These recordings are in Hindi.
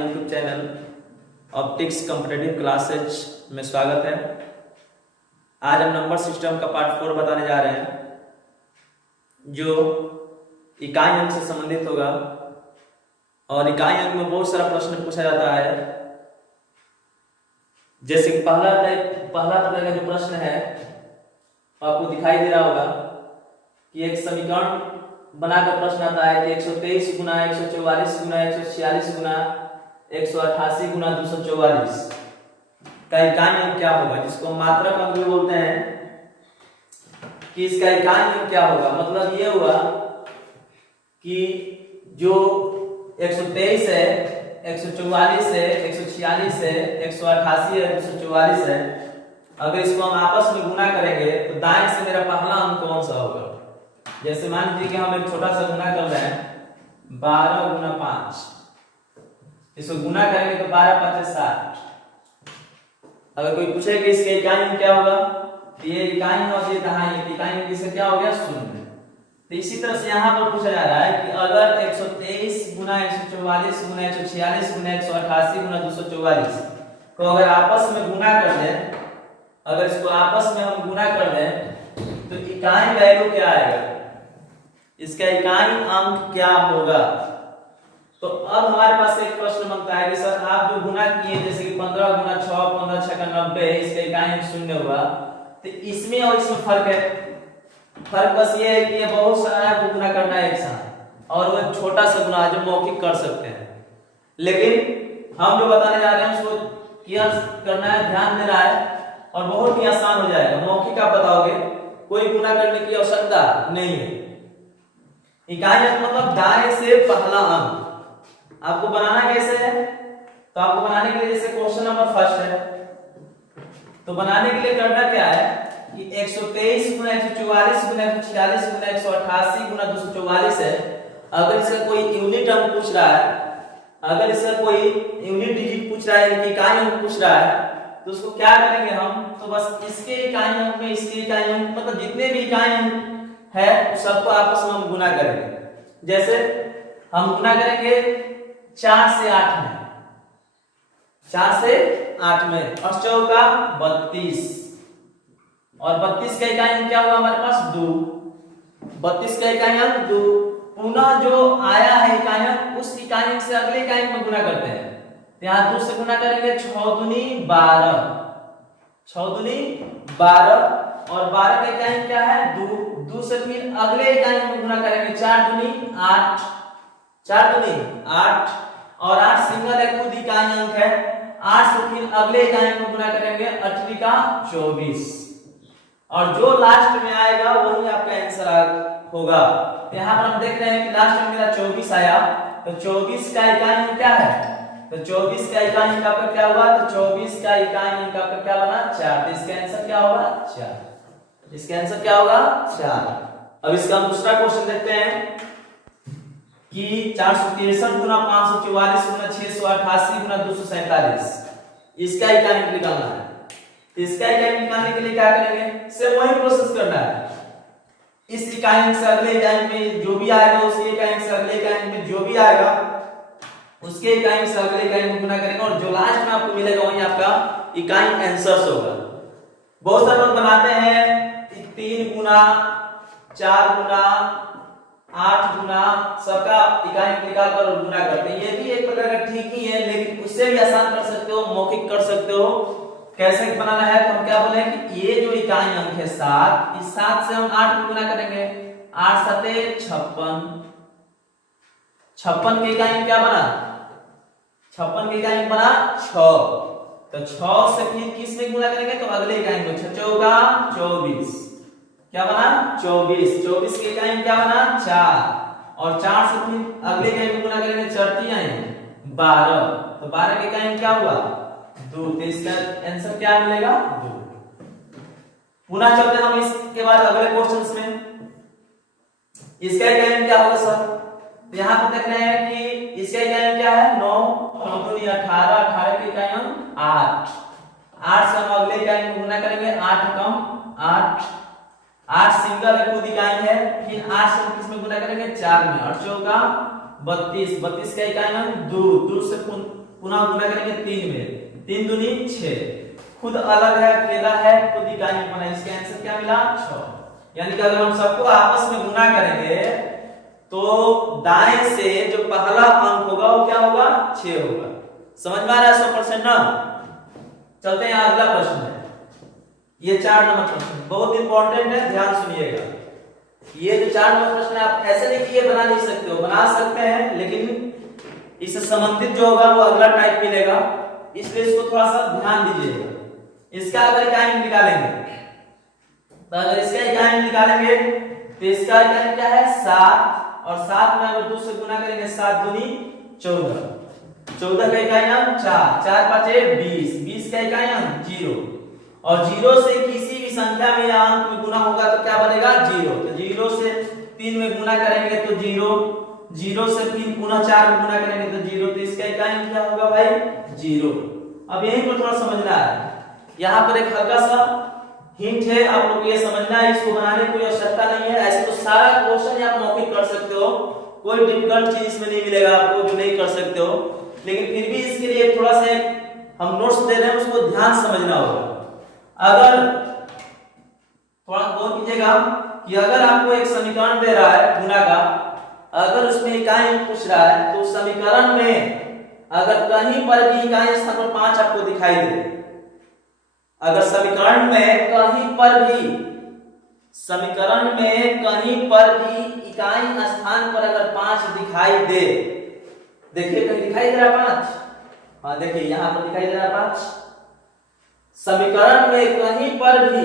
YouTube channel optics competitive classes में स्वागत है। आज हम नंबर सिस्टम का पार्ट 4 बताने जा रहे हैं, जो इकाई अंक से संबंधित होगा। और इकाई अंक में बहुत सारा प्रश्न पूछा जाता है। जैसे कि पहला तरह का जो प्रश्न है आपको दिखाई दे रहा होगा कि एक समीकरण बनाकर प्रश्न आता है कि 123 गुना 144 गुना 146 गुना 188 गुना 244 का इकाई अंक क्या होगा, जिसको हम मात्रक अंक भी बोलते हैं। कि इसका इकाई अंक क्या होगा, मतलब ये हुआ कि जो 123 है, 144 है, 146 है, 188 है, 244 है, अगर इसको हम आपस में गुना करेंगे तो दाएं से मेरा पहला अंक कौन सा होगा। जैसे मान लीजिए कि हम एक छोटा सा गुना कर रहे हैं 12 गुना 5, इसको गुना करेंगे तो 12 5 60। अगर कोई पूछे कि इसके इकाई में क्या होगा, तो ये इकाई और ये दहाई, इकाई में इसका क्या हो गया 0। तो इसी तरह से यहाँ पर पूछा जा रहा है कि अगर 123 गुना 144 गुना 146 गुना 188 गुना 244 को अगर आपस में गुना कर दें, अगर इसको आपस में हम गुना कर दें तो इकाई वैल्यू क्या आएगा, इसका इकाई अंक क्या होगा। तो अब हमारे पास एक प्रश्न बनता है कि सर आप जो गुना किए, जैसे कि 15 गुना 6 15 6 90, इसका इकाई अंक 0 हुआ, तो इसमें और इसमें फर्क है। फर्क बस ये है कि ये बहुत सारा को गुना करना है एक साथ, और वो छोटा सा गुना जो मौखिक कर सकते हैं। लेकिन हम जो बताने जा रहे हैं उसको क्या करना है, ध्यान देना है, और बहुत ही आसान हो जाएगा। मौखिक आप बताओगे, कोई गुना करने की आवश्यकता नहीं है। इकाई अंक मतलब दाएं से पहला अंक। आपको बनाना कैसे है, तो आपको बनाने के लिए जैसे क्वेश्चन नंबर फर्स्ट है, तो बनाने के लिए करना क्या है कि 123 गुना 144 गुना 146 गुना 188 गुना 244 है। अगर इसका कोई यूनिट अंक पूछ रहा है, अगर इसका कोई यूनिट डिजिट पूछ रहा है, यानी कि इकाई अंक पूछ रहा है, तो उसको क्या करेंगे हम, तो बस इसके इकाई अंक में इसके इकाई अंक, मतलब जितने भी इकाई अंक है सबको आपस में हम गुना करेंगे। जैसे हम गुना करेंगे 4 से 8 में, 4 से 8 में, और चौका 32, और 32 का इकाई अंक क्या होगा हमारे पास 2, 32 का इकाई अंक 2। पुनः जो आया है इकाई अंक, उस इकाई अंक से अगले इकाई अंक में गुना करते हैं। यहाँ 2 से गुना करेंगे 6 दूनी 12, 6 दूनी 12, और 12 का इकाई क्या है 2, 2 से फिर अगले इकाई में गुना करेंगे 4 दूनी 8, 4 दूनी 8, और 8 सिंगल है, खुद इकाई अंक है। 8 से फिर अगले इकाई में गुना करेंगे 8 का 24, और जो लास्ट में आएगा वही आपका आंसर होगा। यहाँ पर हम देख रहे हैं कि लास्ट में मेरा 24 आया, तो 24 का इकाई अंक क्या है, तो 24 का इकाई अंक आपका क्या हुआ, तो 24 का इकाई अंक आपका क्या बना 4। तो इसका आंसर क्या होगा 4, इसका आंसर क्या होगा 4। अब इसका दूसरा क्वेश्चन देखते हैं कि 463 गुना 544 गुना 688 गुना 247, इसका इकाई अंक निकालना है। इसका इकाई अंक निकालने के लिए क्या करेंगे, सेम वही प्रोसेस करना है। इस इकाई अंक से अगले इकाई में जो भी आएगा, उसके इकाई अंक से अगले इकाई में जो भी आएगा, उसके इकाई से अगले इकाई में गुना करेंगे, और जो लास्ट में आपको मिलेगा वही आपका इकाई आंसर होगा। बहुत सारे लोग बनाते हैं 3 गुना 4 गुना 8 गुना, सबका इकाई निकाल कर गुना करते हैं। ये भी एक प्रकार का ठीक ही है, लेकिन उससे भी आसान कर सकते हो, मौखिक कर सकते हो। कैसे बनाना है, तो हम क्या बोले कि ये जो इकाई अंक है 7, इस 7 से हम 8 को गुना करेंगे, 8 7 56, 56 के इकाई क्या बना, 56 के इकाई बना 6। तो 6 से फिर किस में गुना करेंगे, तो अगले इकाई में 6 चौका 24, क्या बना 24, 24 के इकाई क्या बना 4, और 4 से फिर अगले इकाई में गुना करेंगे 4 3 12, तो 12 के इकाई क्या हुआ 2। तो इसका आंसर क्या मिलेगा 2। पुनः चलते हैं हम इसके बाद अगले क्वेश्चंस में। इसका इकाई क्या होगा सर, तो यहाँ पर देख रहे हैं कि इसका इकाई क्या है 9, 9 दूनी 18, 18 के इकाई हम 8, 8 से हम अगले इकाई में गुना करेंगे 8 कम 8, 8 सिंगल है, खुद इकाई है, फिर 8 से किस में गुना करेंगे 4 में, और चौका 32, 32 का इकाई हम 2, 2 से पुनः गुना करेंगे 3 में, 3 दूनी 6, खुद अलग है, अकेला है, खुद इकाई में बना, इसका आंसर क्या मिला 6। यानी कि अगर हम सबको आपस में गुना करेंगे तो दाएं से जो पहला अंक होगा वो क्या होगा 6 होगा। समझ में आ रहा है 100% ना। चलते हैं अगला प्रश्न है, ये 4 नंबर प्रश्न बहुत इंपॉर्टेंट है, ध्यान सुनिएगा। ये जो 4 नंबर प्रश्न है आप ऐसे नहीं कि ये बना नहीं सकते हो, बना सकते हैं लेकिन इससे संबंधित जो होगा वो अगला टाइप मिलेगा, इसलिए इसको थोड़ा सा ध्यान दीजिएगा। इसका अगर इकाई में निकालेंगे तो अगर इसका इकाई में निकालेंगे तो इसका इकाई क्या है 7, और 7 में अगर 2 से गुना करेंगे 7 दूनी 14, 14 का इकाई अंक 4, 4 5 20, 20 का इकाई अंक 0, और 0 से किसी भी संख्या में या अंक में गुना होगा तो क्या बनेगा 0। तो 0 से 3 में गुना करेंगे तो 0, 0 से 3 पुनः 4 में गुना करेंगे तो 0, तो इसका इकाई अंक क्या होगा भाई 0। अब यहीं पर थोड़ा समझना है, यहाँ पर एक हल्का सा हिंट है, आप लोग ये समझना है, इसको बनाने की कोई आवश्यकता नहीं है। ऐसे तो सारा क्वेश्चन आप मौखिक कर सकते हो, कोई डिफिकल्ट चीज इसमें नहीं मिलेगा आपको जो नहीं कर सकते हो, लेकिन फिर भी इसके लिए थोड़ा सा हम नोट्स दे रहे हैं, उसको ध्यान समझना होगा। अगर थोड़ा गौर कीजिएगा कि अगर आपको एक समीकरण दे रहा है गुना का, अगर उसमें इकाई पूछ रहा है तो समीकरण में अगर कहीं पर भी इकाई स्थान पर 5 आपको दिखाई दे, अगर समीकरण में कहीं पर भी इकाई स्थान पर अगर 5 दिखाई दे, देखिए कहीं दिखाई दे रहा है 5, हाँ देखिए यहां पर दिखाई दे रहा है 5। समीकरण में कहीं पर भी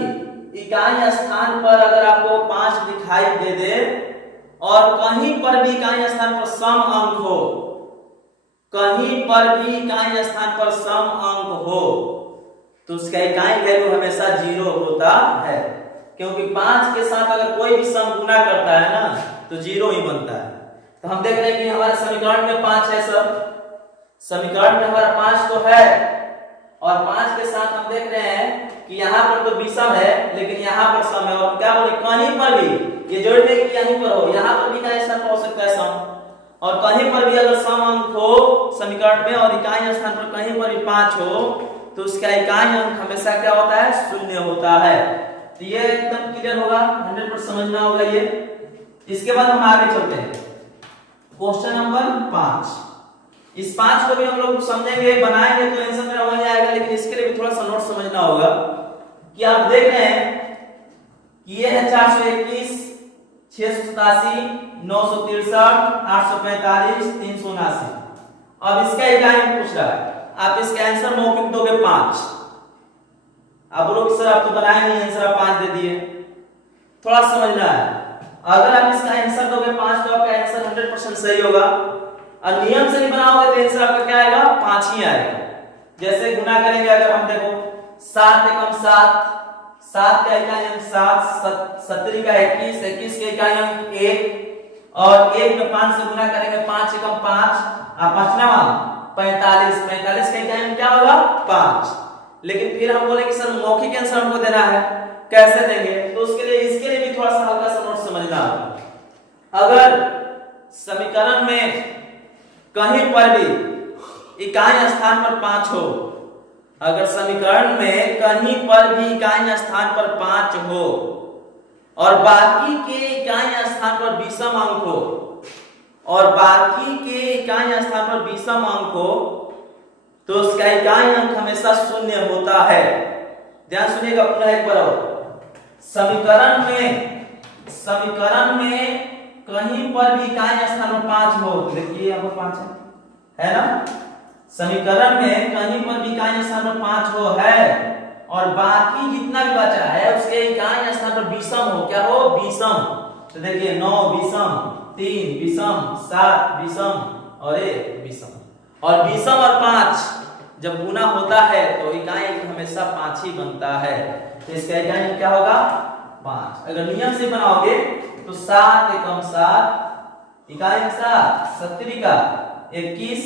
इकाई स्थान पर अगर आपको 5 दिखाई दे और कहीं पर भी इकाई स्थान पर सम अंक हो, कहीं पर भी इकाई स्थान पर सम अंक हो, तो उसका इकाई वैल्यू हमेशा 0 होता है, क्योंकि 5 के साथ अगर कोई भी सम गुना करता है ना तो 0 ही बनता है। तो हम देख रहे हैं कि हमारे समीकरण में 5 है, सब समीकरण में हमारा 5 तो है, और 5 के साथ हम देख रहे हैं कि यहाँ पर तो विषम है लेकिन यहाँ पर सम है, और क्या बोले कहीं पर भी, ये जोड़ दें कि यहीं पर हो, यहाँ पर भी इकाई स्थान पर हो सकता है सम, और कहीं पर भी अगर सम अंक हो समीकरण में और इकाई स्थान पर कहीं पर भी 5 हो तो उसका इकाई अंक हमेशा क्या होता है 0 होता है। तो ये एकदम क्लियर होगा, 100% समझना होगा ये। इसके बाद हम आगे चलते हैं, क्वेश्चन नंबर 5। इस 5 को भी हम लोग समझेंगे, बनाएंगे तो आंसर मेरा वही आएगा, लेकिन इसके लिए भी थोड़ा सा नोट समझना होगा कि आप देख रहे हैं कि ये है 421, 687, 963, 845, 379। अब इसका इकाई पूछ रहा है, आप इसके आंसर मौखिक दोगे 5। आप बोलोगे सर आप तो बनाए नहीं आंसर, आप 5 दे दिए। थोड़ा समझना है, अगर आप इसका आंसर दोगे 5 तो आपका आंसर 100% सही होगा, और नियम से नहीं बनाओगे तो आंसर आपका क्या आएगा 5 ही आएगा। जैसे गुना करेंगे, अगर हम देखो 7 एकम 7, 7 का इकाई अंक 7, 70 का 21, 21 का इकाई अंक 1, और 1 में 5 से गुना करेंगे 5 एकम 5, और 45, 45 का इकाई अंक क्या होगा 5। लेकिन फिर हम बोले कि सर मौखिक आंसर हमको देना है, कैसे देंगे, तो उसके लिए इसके लिए भी थोड़ा सा हल्का सा नोट समझना होगा। अगर समीकरण में कहीं पर भी इकाई स्थान पर 5 हो, अगर समीकरण में कहीं पर भी इकाई स्थान पर 5 हो और बाकी के इकाई स्थान पर विषम अंक हो, और बाकी के इकाई स्थान पर विषम अंक हो, तो उसका इकाई अंक हमेशा 0 होता है। ध्यान सुनिएगा पुनः एक बार और, समीकरण में कहीं पर भी इकाई स्थान पर 5 हो, देखिए यहाँ पर 5 है ना, समीकरण में कहीं पर भी इकाई स्थान पर 5 हो है, और बाकी जितना भी बचा है उसके इकाई स्थान पर विषम हो, क्या हो विषम, तो देखिए 9 विषम, 3 विषम, 7 विषम और 1 विषम, और विषम और 5 जब गुना होता है तो इकाई हमेशा 5 ही बनता है। तो इसका इकाई क्या होगा 5। अगर नियम से बनाओगे तो 7 एकम 7, इकाई 7, 70 का 21,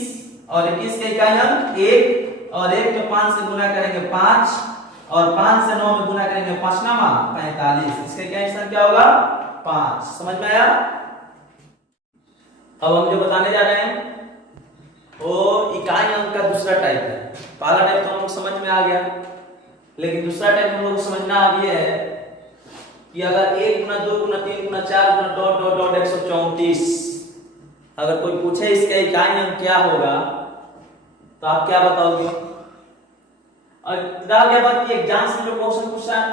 और 21 का इकाई अंक 1, और 1 में 5 से गुना करेंगे 5, और 5 से 9 में गुना करेंगे 5 नामा 45। इसका इकाई स्थान क्या होगा 5। समझ में आया? अब हम जो बताने जा रहे हैं वो इकाई अंक का दूसरा टाइप है। पहला टाइप तो हम लोग समझ में आ गया, लेकिन दूसरा टाइप हम लोग को समझना अब ये है कि अगर 1 गुना 2 गुना 3 गुना 4 गुना डॉट डॉट डॉट 134, अगर कोई पूछे इसका इकाई अंक क्या होगा तो आप क्या बताओगे? और रह गया बात कि एग्जाम से जो क्वेश्चन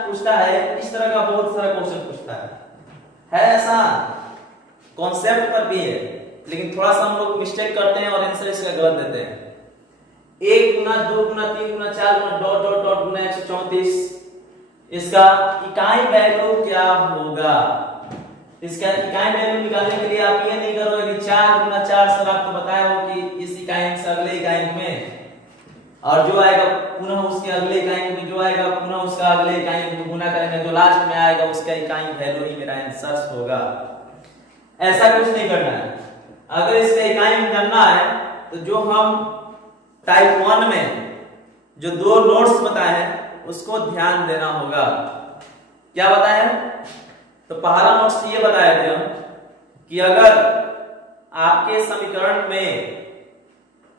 पूछता है इस तरह का बहुत सारा क्वेश्चन पूछता है ऐसा कॉन्सेप्ट पर भी है, लेकिन थोड़ा सा हम लोग मिस्टेक करते हैं और आंसर इसका गलत देते हैं। 1 गुना 2 गुना 3 गुना 4 गुना डॉट डॉट डॉट गुना 134, इसका इकाई वैल्यू क्या होगा? इसका इकाई वैल्यू निकालने के लिए आप ये नहीं करोगे कि 4 गुना 4 सर आपको बताया हो कि इस इकाई अंक से अगले इकाई अंक में, और जो आएगा पुनः उसके अगले इकाई अंक में, जो आएगा पुनः उसका अगले इकाई अंक में गुना करेंगे, जो लास्ट में आएगा उसका इकाई वैल्यू ही मेरा आंसर होगा। ऐसा कुछ नहीं करना है। अगर इसका इकाई अंक जानना है तो जो हम टाइप 1 में जो 2 नोट्स बताए हैं उसको ध्यान देना होगा। क्या बताया? तो पहला नोट्स ये बताए थे हम कि अगर आपके समीकरण में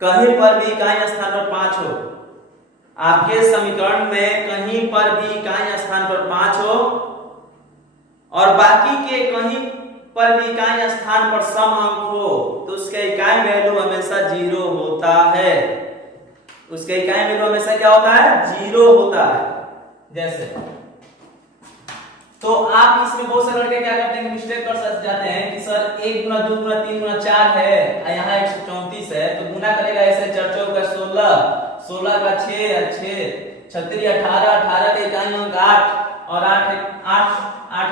कहीं पर भी इकाई स्थान पर 5 हो, आपके समीकरण में कहीं पर भी इकाई स्थान पर 5 हो और बाकी के कहीं पर भी इकाई स्थान पर सम अंक हो, तो उसका इकाई वैल्यू हमेशा 0 होता है। उसका इकाई वैल्यू हमेशा क्या होता है? 0 होता है। जैसे तो आप इसमें बहुत सारे लड़के क्या करते हैं, मिस्टेक कर जाते हैं कि सर 1 गुना 2 गुना 3 गुना 4 है, यहाँ 134 है, तो गुना करेगा ऐसे 4 4 का 16, 16 का 6 6 36 18, 18 का इकाई अंक 8 और 8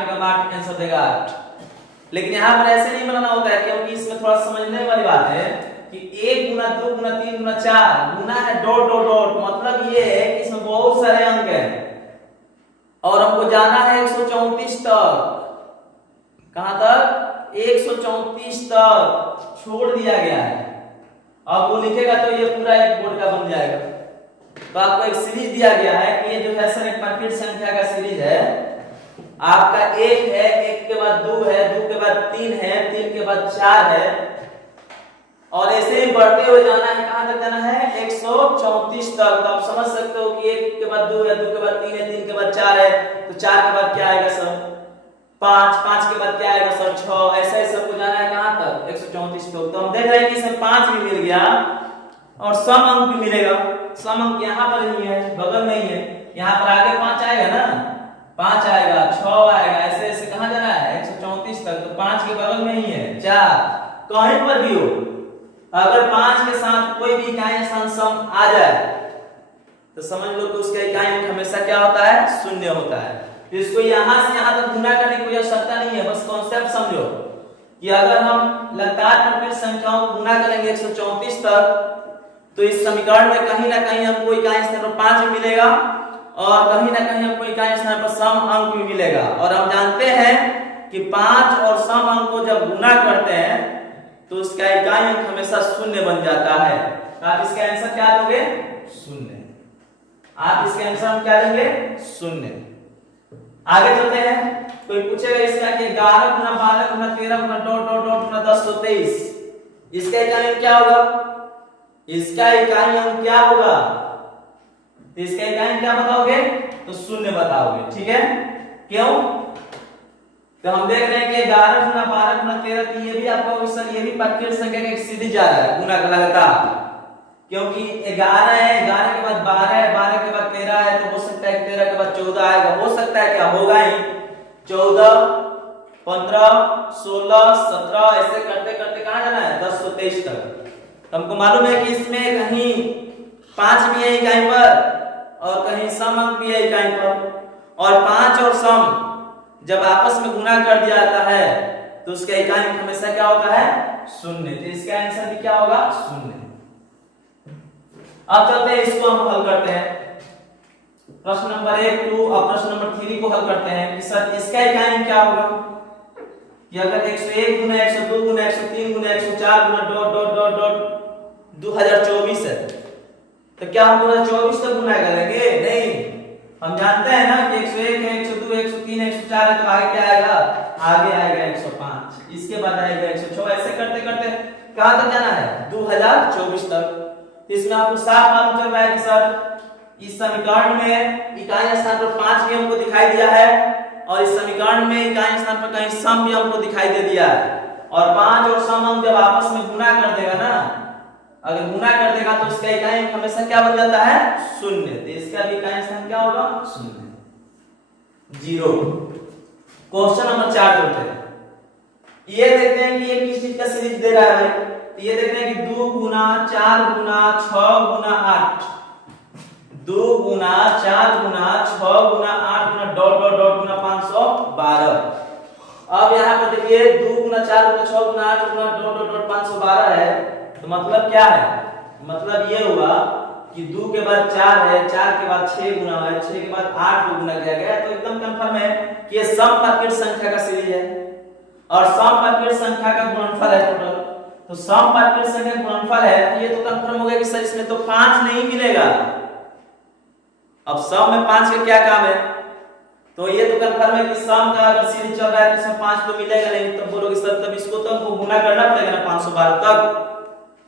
का 8 आंसर देगा 8। लेकिन यहाँ पर ऐसे नहीं बनाना होता है, क्योंकि इसमें थोड़ा समझने वाली बात है कि 1 गुना 2 गुना 3 गुना 4 गुना है डॉट डॉट डॉट, मतलब ये है कि इसमें बहुत सारे अंक हैं और हमको जाना है 134 तक। कहां तक? 134 तक छोड़ दिया गया है। अब वो लिखेगा तो ये पूरा एक बोर्ड का बन जाएगा। तो आपको एक सीरीज दिया गया है कि ये जो है सर एक परफेक्ट संख्या का सीरीज है। आपका 1 है, 1 के बाद 2 है, 2 के बाद 3 है, 3 के बाद 4 है, और ऐसे ही बढ़ते हुए जाना है। कहां तक जाना है? 134 तक। तो आप समझ सकते हो कि 1 के बाद 2 है, 2 के बाद 3 है, 3 के बाद 4 है, तो 4 के बाद क्या आएगा सर? 5, 5 के बाद क्या आएगा सर? 6। ऐसे ही सबको जाना है कहां तक? 134 तक। तो हम देख रहे हैं कि इसमें 5 भी मिल गया और सम अंक भी मिलेगा। सम अंक यहाँ पर नहीं है, बगल में ही है। यहाँ पर आगे 5 आएगा ना, 5 आएगा, 6 आएगा, ऐसे ऐसे कहां जाना है? 134 तक। तो 5 के बगल में ही है 4। कहीं पर भी हो, अगर 5 के साथ कोई भी इकाई स्थान सम आ जाए तो समझ लो कि उसका इकाई अंक हमेशा क्या होता है? 0 होता है। तो इसको यहां से यहां तक गुना करने की कोई आवश्यकता नहीं है। बस कॉन्सेप्ट समझो कि अगर हम लगातार परफेक्ट संख्याओं को गुना करेंगे 134 तक, तो इस समीकरण में कहीं ना कहीं हमको इकाई स्थान पर 5 भी मिलेगा और कहीं ना कहीं हमको इकाई स्थान पर सम अंक भी मिलेगा। और हम जानते हैं कि 5 और सम अंक को जब गुना करते हैं तो उसका इकाई अंक हमेशा 0 बन जाता है। तो आप इसका आंसर क्या दोगे? 0। आप इसका आंसर क्या देंगे? 0। आगे चलते हैं। कोई पूछेगा इसका कि 11 गुना 12 गुना 13 गुना डॉट डॉट डॉट गुना 1023, इसका इकाई अंक क्या होगा? इसका इकाई अंक क्या होगा? तो इसका इकाई अंक क्या बताओगे? तो 0 बताओगे। ठीक है, क्यों? तो हम देख रहे हैं कि 11 गुना 12 गुना 13, तो ये भी आपको सर ये भी परफेक्ट संख्या का एक सीरीज जा रहा है गुना लगातार, क्योंकि 11 है, 11 के बाद 12 है, 12 के बाद 13 है, तो हो सकता है 13 के बाद 14 आएगा। हो सकता है क्या होगा ही 14 15 16 17, ऐसे करते करते कहां जाना है? 1023 तक। तो हमको मालूम है कि इसमें कहीं 5 भी है इकाई पर और कहीं सम अंक भी है इकाई पर, और 5 और सम जब आपस में गुना कर दिया जाता है तो उसका इकाई अंक हमेशा क्या होता है? 0। तो इसका आंसर भी क्या होगा? 0। अब चलते हैं, इसको हम हल करते हैं। प्रश्न नंबर 1 2 और प्रश्न नंबर 3 को हल करते हैं कि सर इसका इकाई अंक क्या होगा? कि अगर 101 गुना 102 गुना 103 गुना 104 गुना डॉट डॉट डॉट डॉट 2024 है, तो क्या हम 2024 तक गुना करेंगे? नहीं, हम जानते हैं ना कि 101 है, 102 103 104 है, तो आगे क्या आएगा? आगे आएगा 105, इसके बाद आएगा 106। ऐसे करते करते कहां तक जाना है 2024 तक। तो इसमें आपको साफ मालूम चल रहा है कि सर इस समीकरण में इकाई स्थान पर 5 भी हमको दिखाई दिया है और इस समीकरण में इकाई स्थान पर कहीं सम भी हमको दिखाई दे दिया है। और 5 और सम हम जब आपस में गुना कर देगा ना, अगर गुना कर देगा तो इसका इकाई अंक हमेशा क्या बन जाता है 0। तो इसका भी इकाई स्थान क्या होगा 0। क्वेश्चन नंबर 4 जोड़ते हैं। ये देखते हैं कि ये किस चीज का सीरीज दे रहा है। तो ये देखते हैं कि 2 गुना 4 गुना 6 गुना 8, 2 गुना 4 गुना 6 गुना 8 गुना डॉट डॉट डॉट गुना 512। अब यहाँ पर देखिए 2 गुना 4 गुना 6 गुना 8 गुना डॉट डॉट डॉट 512 है। तो मतलब क्या है, मतलब ये हुआ कि 2 के बाद 4 है, 4 के बाद 6 गुना है, 6 के बाद 8 को गुना किया गया। तो एकदम कंफर्म है कि ये सम परकिट संख्या का सीरीज है और सम परकिट संख्या का गुणनफल है टोटल। तो सम परकिट संख्या का गुणनफल है, तो ये तो कंफर्म हो गया कि सर इसमें तो 5 नहीं मिलेगा। अब सम में 5 का क्या काम है, तो ये तो कंफर्म है कि सम का अगर सीरीज चल रहा है तो इसमें 5 तो मिलेगा नहीं। तब बोलोगे सर तब इसको तो हमको गुना करना पड़ेगा ना 512 तक।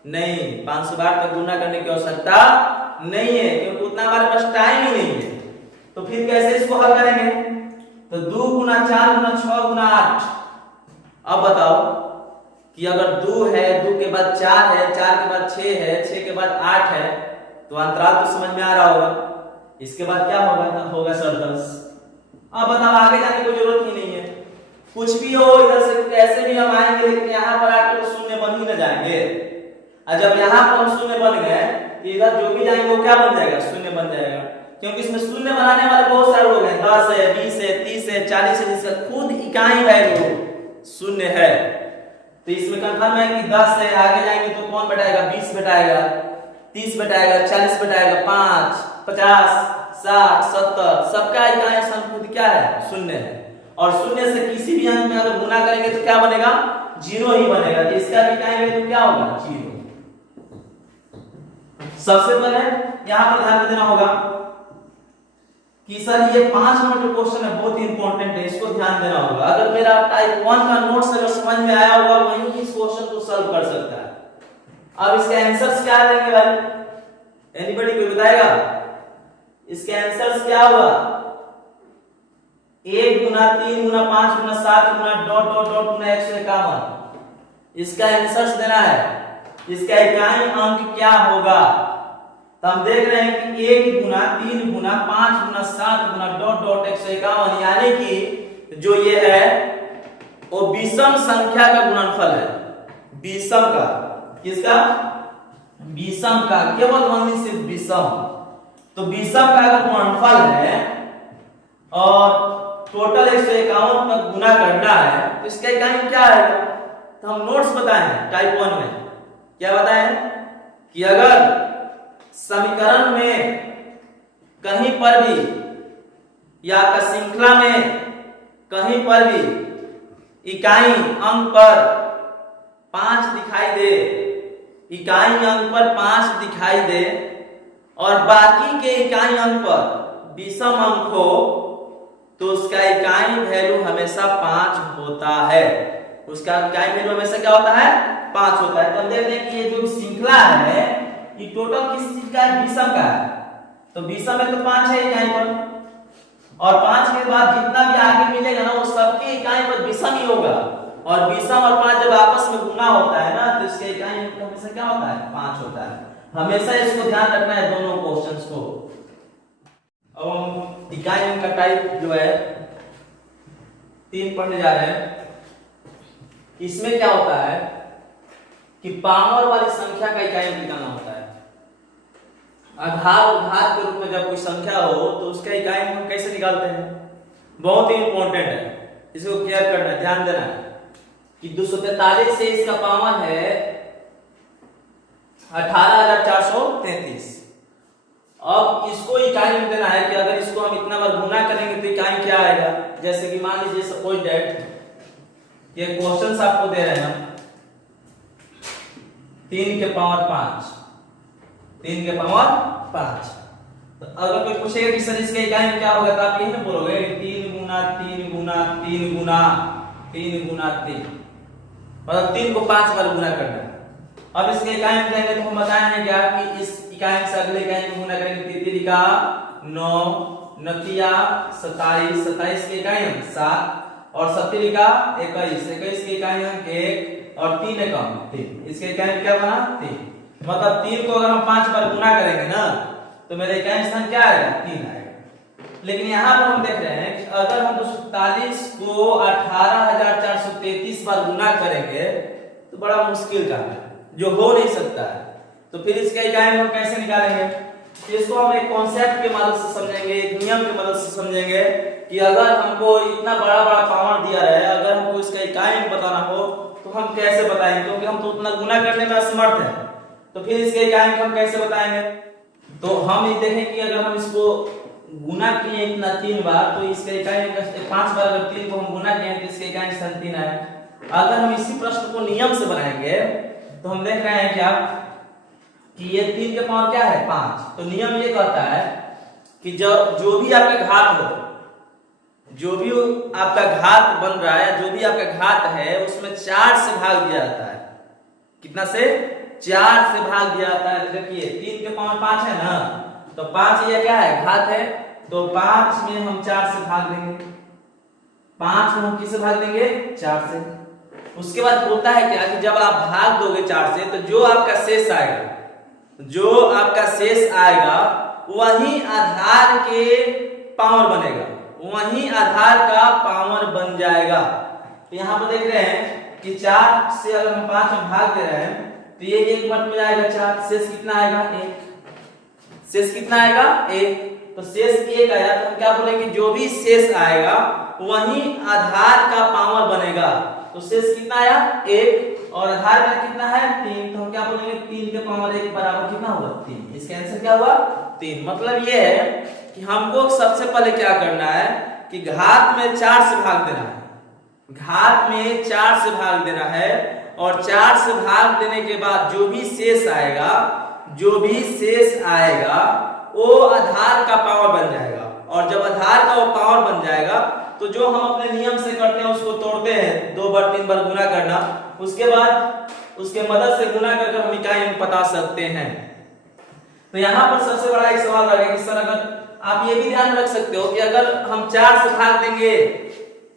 नहीं, 512 तक गुना करने की आवश्यकता नहीं है क्योंकि उतना हमारे पास टाइम ही नहीं है। तो फिर कैसे इसको हल करेंगे, तो 2 गुना 4 गुना 6 गुना 8। अब बताओ कि अगर 2 है, 2 के बाद 4 है, 4 के बाद 6 है, 6 के बाद 8 है, तो अंतराल तो समझ में आ रहा होगा। इसके बाद क्या होगा सर 10। अब बताओ आगे जाने की जरूरत ही नहीं है, कुछ भी हो इधर से कैसे भी हम आएंगे, लेकिन यहाँ पर आकर तो शून्य बन ही न जाएंगे। और जब यहाँ पर हम शून्य बन गए तो इधर जो भी जाएंगे वो क्या बन जाएगा, शून्य बन जाएगा। क्योंकि इसमें शून्य बनाने वाले बहुत सारे लोग हैं, 10 है, 20 है, 30 है, 40 है, जिसका खुद इकाई वैल्यू शून्य है। तो इसमें कंफर्म है कि 10 है, आगे जाएंगे तो कौन बैठाएगा 20 बैठाएगा, 30 बैठाएगा, 40 बैठाएगा, 5, 50, 60, 70 सबका इकाई स्थान खुद क्या है शून्य है। और शून्य से किसी भी अंक में अगर गुना करेंगे तो क्या बनेगा 0 ही बनेगा। तो इसका भी इकाई वैल्यू क्या होगा 0। सबसे पहले यहां पर ध्यान देना होगा कि सर ये 5 नंबर जो क्वेश्चन है बहुत ही इंपॉर्टेंट है, इसको ध्यान देना होगा। अगर मेरा टाइप 1 का नोट्स अगर समझ में आया होगा वही इस क्वेश्चन को सॉल्व कर सकता है। अब इसके आंसर्स क्या देंगे भाई, एनीबॉडी कोई बताएगा इसके आंसर्स क्या होगा। 1 गुना 3 गुना 5 गुना 7 गुना डॉट डॉट डॉट गुना 151 इसका आंसर्स देना है। इसका इकाई अंक क्या होगा, तो हम देख रहे हैं कि 1 गुना 3 गुना 5 गुना 7 गुना डॉट डॉट 151 यानी कि जो ये है वो विषम संख्या का गुणनफल है। विषम का, किसका, विषम का, केवल ओनली सिर्फ विषम। तो विषम का अगर गुणनफल है और टोटल 151 तक गुना करना है तो इसका इकाई क्या है। तो हम नोट्स बताए हैं टाइप 1 में, क्या बताए कि अगर समीकरण में कहीं पर भी या श्रृंखला में कहीं पर भी इकाई अंक पर 5 दिखाई दे, इकाई अंक पर 5 दिखाई दे और बाकी के इकाई अंक पर विषम अंक हो तो उसका इकाई वैल्यू हमेशा 5 होता है। उसका इकाई वैल्यू हमेशा क्या होता है 5 होता है। तो हम देख रहे हैं कि ये जो श्रृंखला है ये टोटल किस चीज का है, विषम का है। तो विषम में तो 5 है इकाई पर और 5 के बाद जितना भी आगे मिलेगा ना वो सबके इकाई पर विषम ही होगा। और विषम और 5 जब आपस में गुना होता है ना तो इसके इकाई हमेशा क्या होता है 5 होता है। हमेशा इसको ध्यान रखना है दोनों क्वेश्चंस को। अब हम इकाई अंक का टाइप जो है 3 पढ़ने जा रहे हैं। इसमें क्या होता है कि पावर वाली संख्या का इकाई अंक निकालना होता है। आधार और घात के रूप में जब कोई संख्या हो तो उसका इकाई अंक हम कैसे निकालते हैं, बहुत ही इंपॉर्टेंट है, इसको क्लियर करना है, ध्यान देना है कि 243 से इसका पावर है 18,433। अब इसको इकाई में देना है कि अगर इसको हम इतना बार गुना करेंगे तो इकाई क्या आएगा। जैसे कि मान लीजिए सपोज दैट ये क्वेश्चंस आपको दे रहे हैं 3 के पावर 5, 3 के पावर 5। तो अगर कोई पूछेगा कि सर इसके इकाई में क्या होगा तो आप यही ना बोलोगे 3 गुना 3 गुना 3 गुना 3 गुना 3, मतलब 3 को 5 बार गुना करना है। अब इसके इकाई में जाएंगे तो हम बताए हैं क्या कि इस इकाई से अगले इकाई को गुना करेंगे। 3 का 9, 9 27, 27 के इकाई अंक 7 और 70 का 21, 21 के इकाई अंक 1 और 3 एकम 3। इसके इकाई में क्या बना 3। मतलब 3 को अगर हम 5 बार गुना करेंगे ना तो मेरा इकाई स्थान क्या आएगा 3 आएगा। लेकिन यहाँ पर हम देख रहे हैं कि अगर हम 241 को 18,433 बार गुना करेंगे तो बड़ा मुश्किल काम है, जो हो नहीं सकता है। तो फिर इसका इकाई हम कैसे निकालेंगे? इसको हम एक कॉन्सेप्ट के मदद से समझेंगे, एक नियम की मदद से समझेंगे कि अगर हमको इतना बड़ा बड़ा पावर दिया रहे, अगर हमको इसका इकाई बताना हो तो हम कैसे बताएंगे, क्योंकि हम तो उतना गुना करने में असमर्थ हैं। तो फिर इसके इकाई हम कैसे बताएंगे? तो हम ये देखें कि अगर हम इसको गुना किए इतना 3 बार तो इसका इकाई 5 बार अगर 3 को हम गुना किए तो इसका इकाई स्थान 3 आए। अगर हम इसी प्रश्न को नियम से बनाएंगे तो हम देख रहे हैं क्या कि ये 3 के पावर क्या है 5। तो नियम ये कहता है कि जो भी आपका घात हो, जो भी आपका घात बन रहा है, जो भी आपका घात है उसमें 4 से भाग दिया जाता है। कितना से? 4 से भाग दिया जाता है। देखिए 3 के पावर 5 है ना, तो 5 ये क्या है घात है, तो 5 में हम 4 से भाग देंगे। 5 में हम किससे भाग देंगे 4 से। उसके बाद होता है क्या कि जब आप भाग दोगे 4 से तो जो आपका शेष आएगा, जो आपका शेष आएगा वही आधार के पावर बनेगा, वही आधार का पावर बन जाएगा। तो यहाँ पर देख रहे हैं कि 4 से अगर हम 5 में भाग दे रहे हैं तो ये 1 मत में जाएगा 4, शेष कितना आएगा 1। शेष कितना आएगा 1। तो शेष 1 आया तो हम क्या बोलेंगे जो भी शेष आएगा वही आधार का पावर बनेगा। तो शेष कितना आया 1 और आधार का कितना है 3, तो हम क्या बोलेंगे 3 के पावर 1 बराबर कितना होगा 3। इसका आंसर क्या हुआ 3। मतलब ये है कि हमको सबसे पहले क्या करना है कि घात में 4 से भाग देना है। घात में 4 से भाग देना है और 4 से भाग देने के बाद जो भी शेष आएगा, जो भी शेष आएगा वो आधार का पावर बन जाएगा। और जब आधार का वो पावर बन जाएगा तो जो हम अपने नियम से करते हैं उसको तोड़ते हैं, 2 बार 3 बार गुना करना, उसके बाद उसके मदद से गुना करके हम इकाई में बता सकते हैं। तो यहाँ पर सबसे बड़ा एक सवाल रहेगा कि सर अगर आप ये भी ध्यान रख सकते हो कि अगर हम 4 से भाग देंगे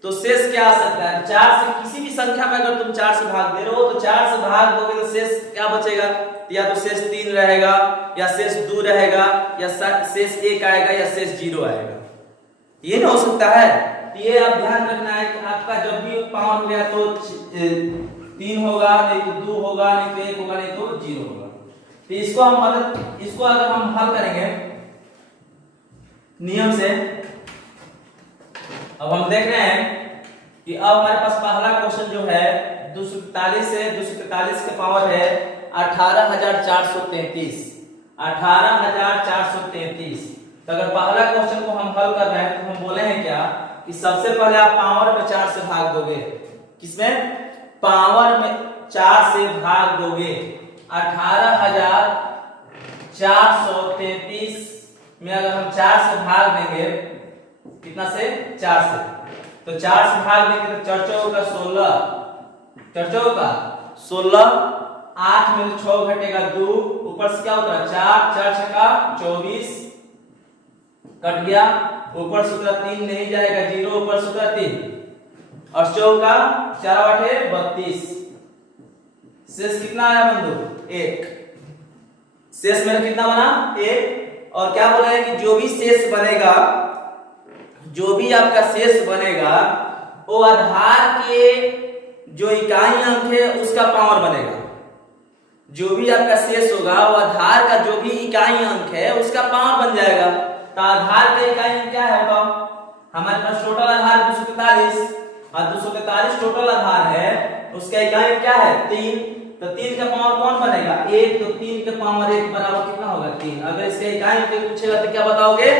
तो शेष क्या आ सकता है। 4 से किसी भी संख्या में अगर तुम 4 से भाग दे रहे हो तो 4 से भाग दोगे तो शेष क्या बचेगा, या तो शेष 3 रहेगा या शेष 2 रहेगा या शेष 1 आएगा या शेष 0 आएगा। ये ना हो सकता है। तो ये आप ध्यान रखना है कि आपका जब भी पावर हो गया तो 3 होगा, नहीं तो 2 होगा, नहीं तो 1 होगा, नहीं तो 0 होगा। तो इसको अगर हम हल करेंगे नियम से, अब हम देख रहे हैं कि अब हमारे पास पहला क्वेश्चन जो है 243 से 243 के पावर है 18,433। 18,433। तो अगर पहला क्वेश्चन को हम हल कर रहे हैं तो हम बोले हैं क्या कि सबसे पहले आप पावर में 4 से भाग दोगे। किसमें? पावर में 4 से भाग दोगे। 18,433 में अगर हम 4 से भाग देंगे, कितना से 4 से, तो 4 से भाग देंगे तो 4 का 16, 4 का 16, 8 में 6 घटेगा 2, ऊपर से क्या होता है 4, 4 छक्का 24 कट गया, ऊपर से 3 नहीं जाएगा 0, ऊपर से 3 और 4 का 4 8 32। शेष कितना आया बंधु 1। शेष मेरा कितना बना 1। और क्या बोला है कि जो भी शेष बनेगा, जो भी आपका शेष बनेगा वो आधार के जो इकाई अंक है उसका पावर बनेगा। जो भी आपका शेष होगा वो आधार का जो भी इकाई अंक है उसका पावर बन जाएगा। तो आधार का इकाई अंक क्या है बताओ? हमारे पास टोटल आधार 243 और 243 टोटल आधार है, उसका इकाई क्या है 3। तो 3 का पावर कौन बनेगा 1, तो 3 के पावर 1 बराबर कितना होगा 3। अगर इसका इकाई अंक पूछेगा तो क्या बताओगे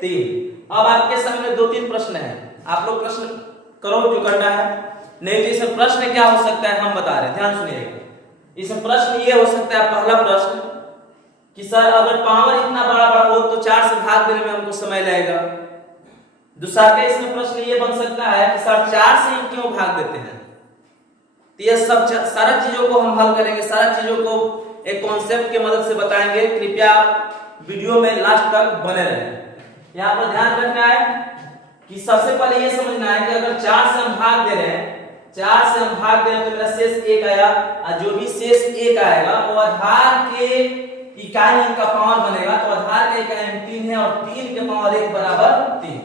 3। अब आपके सामने 2-3 प्रश्न है, आप लोग प्रश्न करो जो करना है। नहीं तो इसमें प्रश्न क्या हो सकता है हम बता रहे हैं, ध्यान सुनिएगा। इसमें प्रश्न ये हो सकता है, पहला प्रश्न कि सर अगर पावर इतना बड़ा हो तो 4 से भाग देने में हमको समय लगेगा। दूसरा का इसमें प्रश्न ये बन सकता है कि सर 4 से क्यों भाग देते हैं। तो ये सब सारा चीजों को हम हल करेंगे, सारा चीजों को एक कॉन्सेप्ट के मदद से बताएंगे। कृपया आप वीडियो में लास्ट तक बने रहें। यहाँ पर ध्यान रखना है कि सबसे पहले ये समझना है कि अगर 4 से हम भाग दे रहे हैं, 4 से हम भाग दे रहे हैं तो मेरा शेष 1 आया, और जो भी शेष 1 आएगा वो आधार के इकाई अंक का पावर बनेगा। तो आधार का इकाई अंक 3 है और 3 के पावर 1 बराबर 3।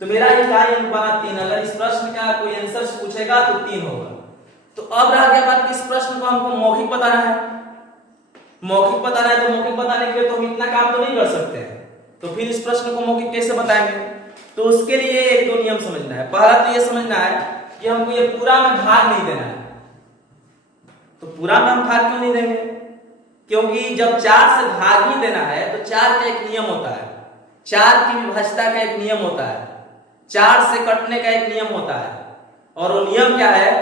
तो मेरा इकाई अंक बना 3। अगर इस प्रश्न का कोई आंसर पूछेगा तो 3 होगा। तो अब रह गया बात कि इस प्रश्न को हमको मौखिक बताना है। मौखिक बताना है तो मौखिक बताने के लिए तो हम इतना काम तो नहीं कर सकते हैं, तो फिर इस प्रश्न को मौखिक कैसे बताएंगे? तो उसके लिए एक दो नियम समझना है। पहला तो ये समझना है कि हमको ये पूरा में भाग नहीं देना है। तो पूरा में हम भाग क्यों नहीं देंगे? क्योंकि जब 4 से भाग ही देना है तो 4 का एक नियम होता है, 4 की विभाज्यता का एक नियम होता है, 4 से कटने का एक नियम होता है। और वो नियम क्या है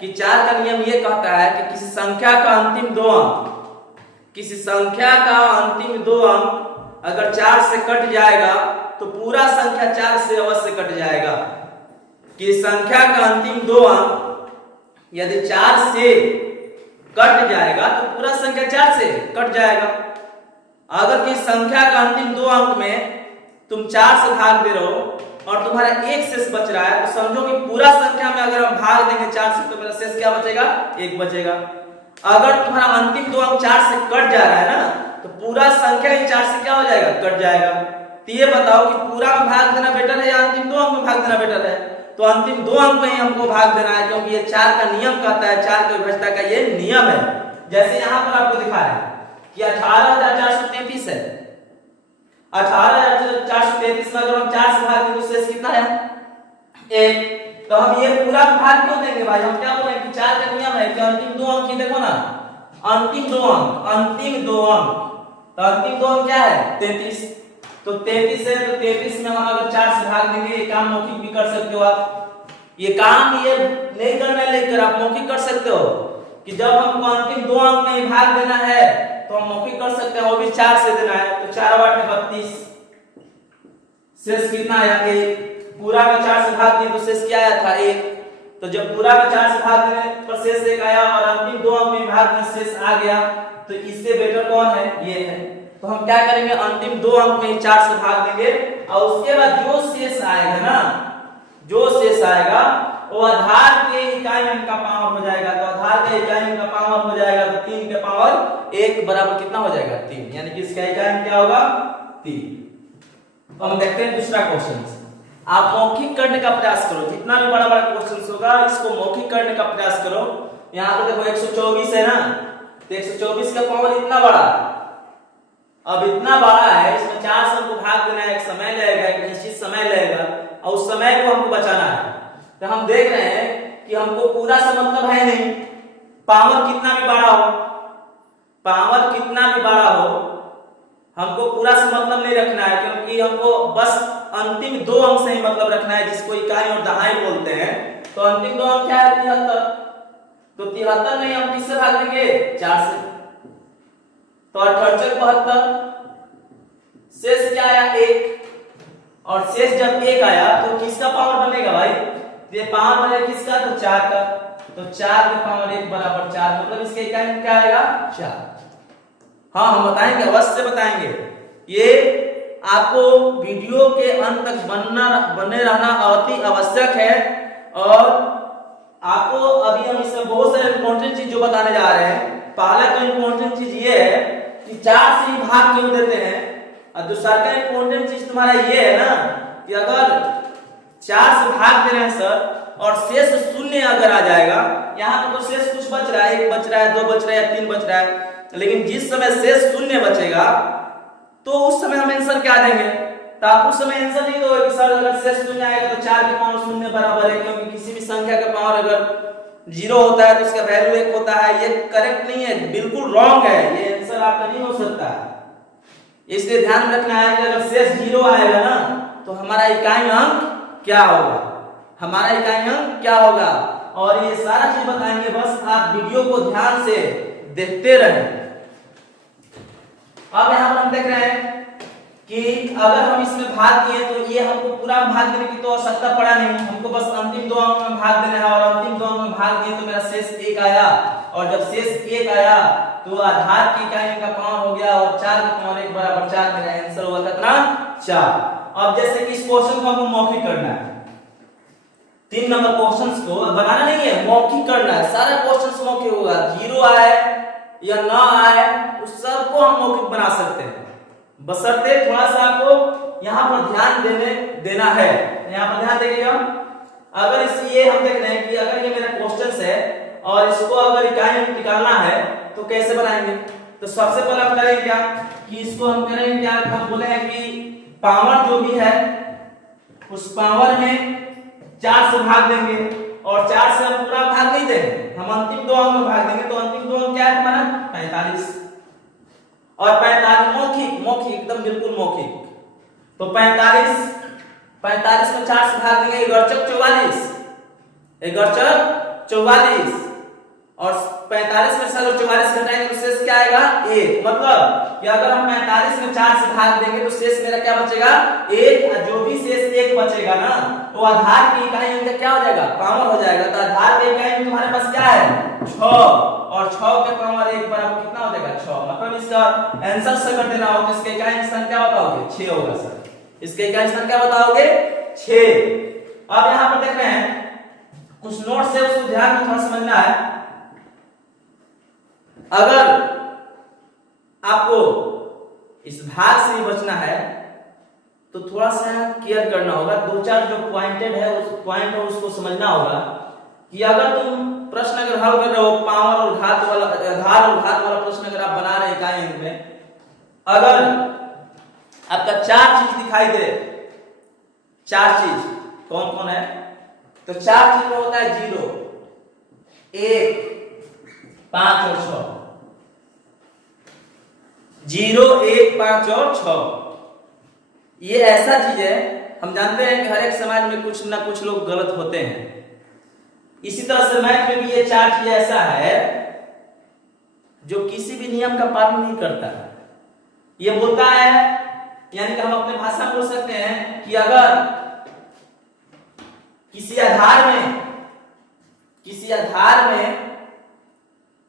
कि 4 का नियम ये कहता है कि किसी संख्या का अंतिम 2 अंक, किसी संख्या का अंतिम 2 अंक अगर 4 से कट जाएगा तो पूरा संख्या 4 से अवश्य कट जाएगा। कि संख्या का अंतिम 2 अंक यदि 4 से कट जाएगा तो पूरा संख्या 4 से कट जाएगा। अगर किसी संख्या का अंतिम 2 अंक में तुम 4 से भाग दे रहे हो और तुम्हारा 1 शेष बच रहा है, तो समझो कि पूरा संख्या में अगर हम भाग देंगे 4 से तो मेरा शेष क्या बचेगा? 1 बचेगा। अगर तुम्हारा अंतिम 2 अंक 4 से कट जा रहा है ना, तो पूरा संख्या ही 4 से क्या हो जाएगा? कट जाएगा। तो ये बताओ कि पूरा में भाग देना बेटर है या अंतिम 2 अंक में भाग देना बेटर है? तो अंतिम 2 अंक में ही हमको भाग देना है, क्योंकि ये 4 का नियम कहता है, 4 की विभाज्यता का ये नियम है। जैसे यहाँ पर आपको दिखा रहा है कि 18,433 है। 18,433 में अगर हम 4 से भाग दें तो शेष कितना है? 1। तो हम ये पूरा भाग क्यों देंगे भाई? हम क्या बोलेंगे कि 4 का नियम है कि अंतिम 2 अंक ही देखो ना, अंतिम 2 अंक, अंतिम 2 अंक। तो अंतिम 2 अंक क्या है? 33। तो 33 है, तो 33 में हम अगर 4 से भाग देंगे, ये काम मौखिक भी कर सकते हो आप। ये काम ये नहीं करना है लेकर आप मौखिक कर सकते हो कि जब हमको अंतिम 2 अंक में भाग देना है तो हम मौखिक कर सकते हैं, वो भी 4 से देना है। तो 4 8 32, शेष कितना आया? 1। पूरा में 4 से भाग दिए तो शेष क्या आया था? 1। तो जब पूरा में 4 से भाग देने पर शेष 1 आया और अंतिम 2 अंक में भाग में शेष आ गया, तो इससे बेटर कौन है? ये है। तो हम क्या करेंगे? अंतिम 2 अंक में 4 से भाग देंगे और उसके बाद जो शेष आएगा ना, जो शेष आएगा वो आधार के इकाई अंक का पावर हो जाएगा। तो आधार के इकाई अंक का पावर हो जाएगा तो 3 के पावर 1 बराबर कितना हो जाएगा? 3। यानी कि इसका इकाई अंक क्या होगा? 3। तो हम देखते हैं दूसरा क्वेश्चन। आप मौखिक करने का प्रयास करो, जितना भी बड़ा बड़ा क्वेश्चन होगा इसको मौखिक करने का प्रयास करो। यहाँ पे देखो 124 है ना, तो 124 का पावर इतना बड़ा, अब इतना बड़ा है, इसमें 4 से हमको भाग देना है, एक समय लगेगा, एक निश्चित समय लगेगा और उस समय को हमको बचाना है। तो हम देख रहे हैं कि हमको पूरा से मतलब है नहीं, पावर कितना भी बड़ा हो, पावर कितना भी बड़ा हो, हमको पूरा से मतलब नहीं रखना है, क्योंकि हमको बस अंतिम 2 अंक से ही मतलब रखना है, जिसको इकाई और दहाई बोलते हैं। तो अंतिम 2 अंक क्या है? 73। तो 73 में हम किससे भाग देंगे? 4 से। तो 68 72, शेष क्या आया? 1। और शेष जब 1 आया तो किसका पावर बनेगा भाई? ये पावर बनेगा किसका? तो 4 का। तो 4 के पावर 1 बराबर 4, मतलब इसका इकाई क्या आएगा? 4। हाँ, हम बताएंगे, अवश्य बताएंगे। ये आपको वीडियो के अंत तक बने रहना अति आवश्यक है। और आपको अभी हम इसमें बहुत सारे इंपॉर्टेंट चीज जो बताने जा रहे हैं। पहला तो इंपॉर्टेंट चीज ये है कि 4 से ही भाग क्यों देते हैं, और दूसरा का इंपॉर्टेंट चीज तुम्हारा ये है ना कि अगर 4 से भाग दे रहे हैं सर और शेष 0 अगर आ जाएगा, यहाँ पर तो शेष कुछ बच रहा है, 1 बच रहा है, 2 बच रहा है या 3 बच रहा है, लेकिन जिस समय शेष 0 बचेगा तो उस समय हम आंसर क्या देंगे? तो आप उस समय आंसर नहीं दोगे कि सर अगर शेष 0 आएगा तो 4 के पावर 0 बराबर है, क्योंकि किसी भी संख्या का पावर अगर 0 होता है तो उसका वैल्यू 1 होता है। ये करेक्ट नहीं है, बिल्कुल रॉन्ग है, ये आंसर आपका नहीं हो सकता। इसलिए ध्यान रखना है कि अगर शेष 0 आएगा ना तो हमारा इकाई अंक क्या होगा, हमारा इकाई अंक क्या होगा, और ये सारा चीज बताएंगे। बस आप वीडियो को ध्यान से देखते रहें। अब यहां पर हम देख रहे हैं कि अगर हम इसमें भाग दिए तो ये हमको पूरा भाग देने की तो आवश्यकता पड़ा नहीं, हमको बस अंतिम दो अंक में भाग देना है और अंतिम दो अंक में भाग दिए तो मेरा शेष 1 आया और जब शेष 1 आया तो आधार की इकाई का पावर हो गया और 4 का पावर 1 बराबर 4, मेरा आंसर होगा कितना 4। अब जैसे कि इस क्वेश्चन को हमको मौखिक करना है, 3 नंबर क्वेश्चंस को बनाना नहीं है, मौखिक करना है। सारा क्वेश्चंस मौखिक होगा, 0 आए या ना आए उस सबको हम मौखिक बना सकते हैं, बशर्ते थोड़ा सा आपको यहाँ पर ध्यान देना है। यहाँ पर ध्यान देखिएगा, अगर ये हम देख रहे हैं कि अगर ये मेरा क्वेश्चंस है और इसको अगर इकाई में निकालना है तो कैसे बनाएंगे। तो सबसे पहले हम करेंगे क्या कि इसको हम करेंगे क्या, हम बोले हैं कि पावर जो भी है उस पावर में 4 से भाग देंगे और 4 से हम पूरा भाग नहीं देंगे, हम अंतिम दो अंक में भाग देंगे। तो अंतिम दो अंक क्या है हमारा 45 और 45 मौखिक एकदम बिल्कुल मौखिक। तो 45 में 4 से भाग देंगे 44 और 45 में से अगर 44 घटाएंगे तो शेष क्या आएगा 1। मतलब कि अगर हम 45 में 4 से भाग देंगे तो शेष मेरा क्या बचेगा 1, और जो भी शेष 1 बचेगा ना तो आधार की इकाई इनका क्या हो जाएगा पावर हो जाएगा। तो आधार की इकाई में तुम्हारे पास क्या है 6 और 6 के पावर 1 बराबर कितना हो जाएगा 6। मतलब इसका आंसर से अगर देना हो तो इसका इकाई स्थान क्या बताओगे 6 होगा सर, इसका इकाई स्थान क्या बताओगे 6। अब यहां पर देख रहे हैं कुछ नोट से उसको ध्यान में थोड़ा समझना है। अगर आपको इस भाग से ही बचना है तो थोड़ा सा केयर करना होगा, 2-4 जो पॉइंटेड है उस पॉइंट है उसको समझना होगा कि अगर तुम प्रश्न अगर हल कर रहे हो पावर और घात वाला आधार और घात वाला प्रश्न अगर आप बना रहे हैं इकाई अंक में, अगर आपका 4 चीज दिखाई दे, 4 चीज कौन कौन है तो 4 चीज में होता है 0, 1, 5 और 6, 0, 1, 5 और 6। ये ऐसा चीज है, हम जानते हैं कि हर एक समाज में कुछ ना कुछ लोग गलत होते हैं, इसी तरह से मैथ में भी ये 4 चीज ऐसा है जो किसी भी नियम का पालन नहीं करता है। ये बोलता है, यानी कि हम अपने भाषा में बोल सकते हैं कि अगर किसी आधार में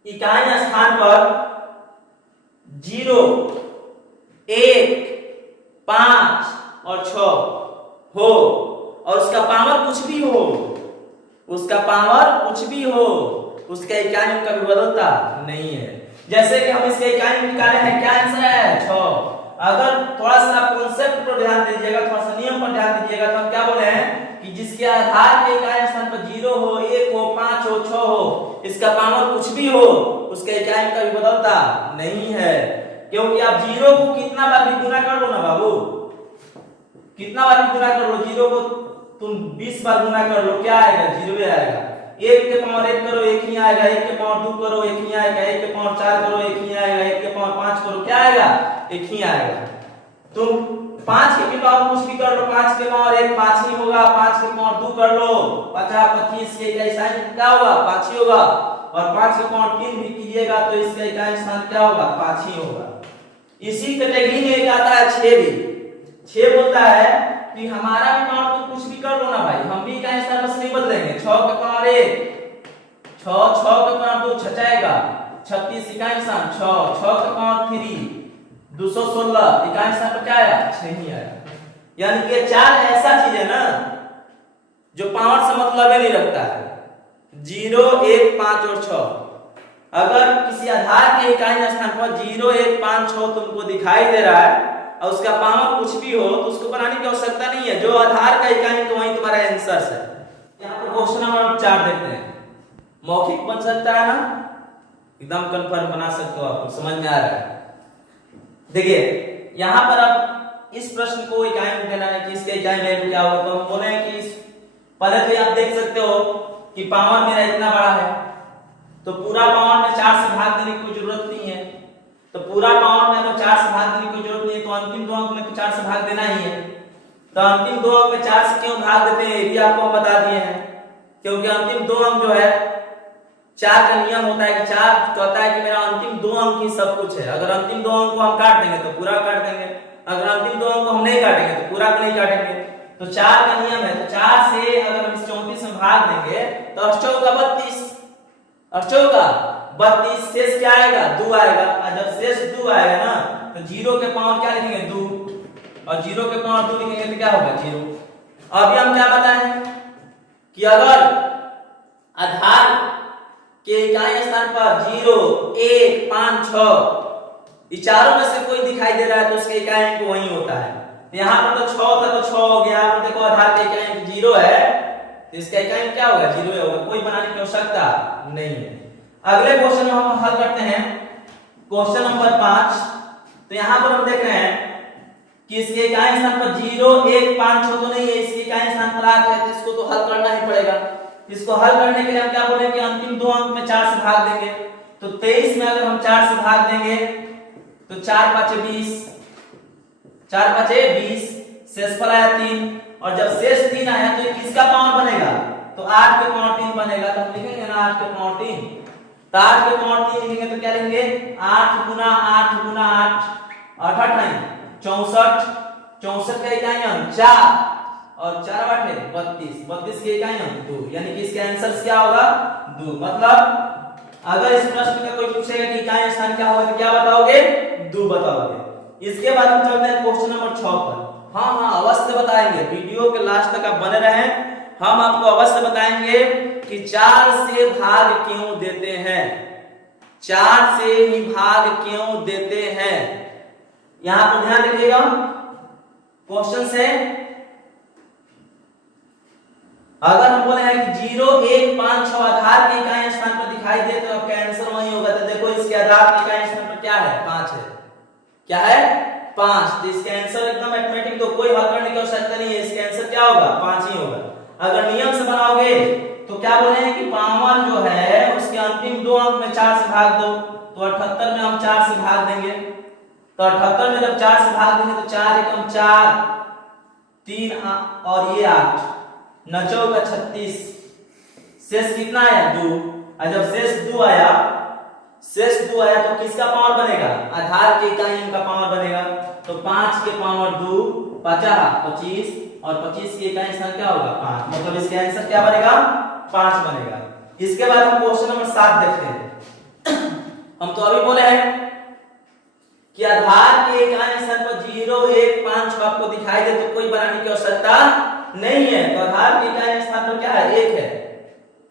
इकाई स्थान पर 0, 1, 5 और 6 हो और उसका पावर कुछ भी हो, उसका इकाई अंक कभी बदलता नहीं है। जैसे कि हम इसके इकाई अंक निकाले हैं, क्या आंसर है 6। अगर थोड़ा सा आप कॉन्सेप्ट पर ध्यान दीजिएगा, थोड़ा सा नियम पर ध्यान दीजिएगा तो हम क्या बोले हैं कि जिसके आधार के इकाई स्थान पर 0 हो, 1 हो, 5 हो, 6 हो, इसका पावर कुछ भी हो, उसका इकाई अंक कभी बदलता नहीं है। क्योंकि आप 0 को कितना बार भी गुना कर लो ना बाबू, कितना बार भी गुना कर लो, 0 को तुम 20 बार गुना कर लो, क्या आएगा 0 आएगा। 1 के पावर 1 करो 1 ही आएगा, 1 के पावर 2 करो 1 ही आएगा, 1 के पावर 4 करो 1 ही आएगा, 1 के पावर 5 करो क्या आएगा 1 ही आएगा। तुम 5 के पावर कुछ भी कर लो, 5 के पावर 1 5 ही होगा, 5 के पावर 2 कर लो 50 25 के इकाई स्थान क्या होगा 5 ही होगा, और 5 के पावर 3 भी कीजिएगा तो इसका इकाई स्थान क्या होगा 5 ही होगा। इसी कैटेगरी में एक आता है 6 भी, 6 बोलता है कि हमारा भी पावर तो कुछ भी कर लो ना भाई, हम भी इकाई स्थान बस नहीं बदलेंगे। 6 के पावर 1 6, 6 के पावर 2 6 जाएगा 36 इकाई स्थान 6, 6 के पावर 3 216 इकाई स्थान पर क्या आया 6 ही आया। यानी कि 4 ऐसा चीज है ना जो पावर से मतलब ही नहीं रखता है, 0, 1, 5 और 6। अगर किसी आधार के इकाई स्थान पर 0, 1, 5, 6 तुमको दिखाई दे रहा है और उसका पावर कुछ भी हो तो उसको बनाने की आवश्यकता नहीं है, जो आधार का इकाई तो वही तुम्हारा आंसर है। यहाँ पर क्वेश्चन नंबर 4 देखते हैं, मौखिक बन सकता है ना, एकदम कंफर्म बना सकते हो, आपको समझ में आ रहा है। देखिए यहाँ पर अब इस प्रश्न को इकाई में देना है कि इसके इकाई में क्या होगा, तो हम बोले कि पहले तो आप देख सकते हो कि पावर मेरा इतना बड़ा है तो पूरा पावर में 4 से भाग देने की कोई जरूरत नहीं है, तो पूरा पावर में अगर 4 से भाग देने की कोई जरूरत नहीं है तो अंतिम दो अंक में तो 4 से भाग देना ही है। तो अंतिम दो अंक में 4 से क्यों भाग देते हैं ये भी आपको हम बता दिए हैं, क्योंकि अंतिम दो अंक जो है 4 का नियम होता है कि 4 कहता है कि मेरा अंतिम 2 अंक ही सब कुछ है। अगर अंतिम 2 अंक को हम काट देंगे तो पूरा काट देंगे, अगर अंतिम दो अंक को हम नहीं काटेंगे तो पूरा को नहीं काटेंगे। तो 4 का नियम है, तो 4 से अगर हम इस 34 में भाग देंगे तो 8 चौका 32, 8 चौका 32, शेष क्या आएगा 2 आएगा। और जब शेष 2 आएगा ना तो 0 के पावर क्या लिखेंगे 2, और 0 के पावर 2 लिखेंगे तो क्या होगा 0। अभी हम क्या बताएं कि अगर आधार के इकाई स्थान पर 0, 1, 5, 6 इस चारों में से कोई दिखाई दे रहा है तो उसके इकाई अंक वही होता है। यहाँ पर तो 6 था तो 6 हो गया, यहाँ पर देखो आधार के इकाई अंक 0 है तो इसका इकाई अंक क्या होगा 0 होगा, कोई बनाने की आवश्यकता नहीं है। अगले क्वेश्चन में हम हल करते हैं क्वेश्चन नंबर 5। तो यहाँ पर हम देख रहे हैं कि इसके इकाई स्थान पर 0, 1, 5, 6 तो नहीं है, इसके इकाई स्थान पर 8 है, तो इसको तो हल करना ही पड़ेगा। इसको हल करने के लिए हम क्या बोले कि अंतिम दो अंक में 4 से भाग देंगे। तो 23 में अगर हम 4 से भाग देंगे तो 4 5 20, 4 5 20, शेषफल आया 3, और जब शेष 3 आया तो किसका पावर बनेगा तो 8 के पावर 3 बनेगा। तो हम लिखेंगे ना 8 के पावर 3, तो 8 के पावर 3 लिखेंगे तो क्या लिखेंगे 8 गुना 8 गुना 8, 8 8 64, 64 का इकाई अंक 4 और 4 8 32, 32 के इकाई अंक 2, यानी कि इसका आंसर क्या होगा 2। मतलब अगर इस प्रश्न में कोई पूछेगा कि इकाई स्थान क्या होगा तो क्या बताओगे 2 बताओगे। इसके बाद हम चलते हैं क्वेश्चन नंबर 6 पर। हाँ अवश्य बताएंगे, वीडियो के लास्ट तक आप बने रहें, हम आपको अवश्य बताएंगे कि 4 से भाग क्यों देते हैं, 4 से ही भाग क्यों देते हैं। यहां पर ध्यान रखिएगा क्वेश्चन से, अगर हम बोले हैं कि 0, 1, 5, 6 आधार के इकाई स्थान पर दिखाई दे तो आपका आंसर वही होगा। तो देखो इसके आधार के इकाई स्थान पर क्या है 5 है, क्या है 5, तो इसका आंसर एकदम मैथमेटिक, तो कोई हल करने की आवश्यकता नहीं है, इसका आंसर क्या होगा 5 ही होगा। अगर नियम से बनाओगे तो क्या बोले हैं कि पावर जो है उसके अंतिम दो अंक में 4 से भाग दो, तो 78 में हम 4 से भाग देंगे। तो 78 में जब 4 से भाग देंगे तो 4 एकम 4, 3 और ये 8, 9 चौका 36, शेष कितना आया 2, और जब शेष 2 आया तो किसका पावर बनेगा आधार के इकाई अंक का पावर बनेगा। तो 5 के पावर 2 50, 25, और 25 के इकाई स्थान क्या होगा 5, मतलब इसका आंसर क्या बनेगा 5 बनेगा। इसके बाद हम क्वेश्चन नंबर 7 देखते हैं। हम तो अभी बोले हैं कि आधार के इकाई स्थान पर 0, 1, 5, 6 आपको दिखाई दे तो कोई बनाने की आवश्यकता नहीं है। तो आधार के इकाई स्थान पर क्या है 1 है,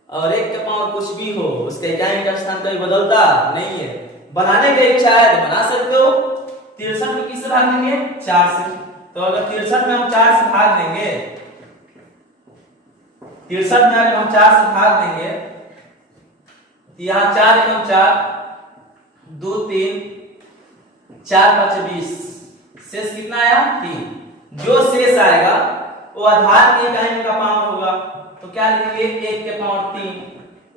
और 1 का पावर कुछ भी हो उसके इकाई का स्थान कभी बदलता नहीं है। बनाने की इच्छा है तो बना सकते हो। 63 में किससे भाग देंगे 4 से, तो अगर 63 में हम 4 से भाग देंगे, 63 में अगर हम 4 से भाग देंगे तो यहाँ 4 एकम 4, 2 3, 4 5 20, शेष कितना आया 3। जो शेष आएगा वो आधार के इकाई का पावर होगा। तो क्या लिखेंगे 1 के पावर 3,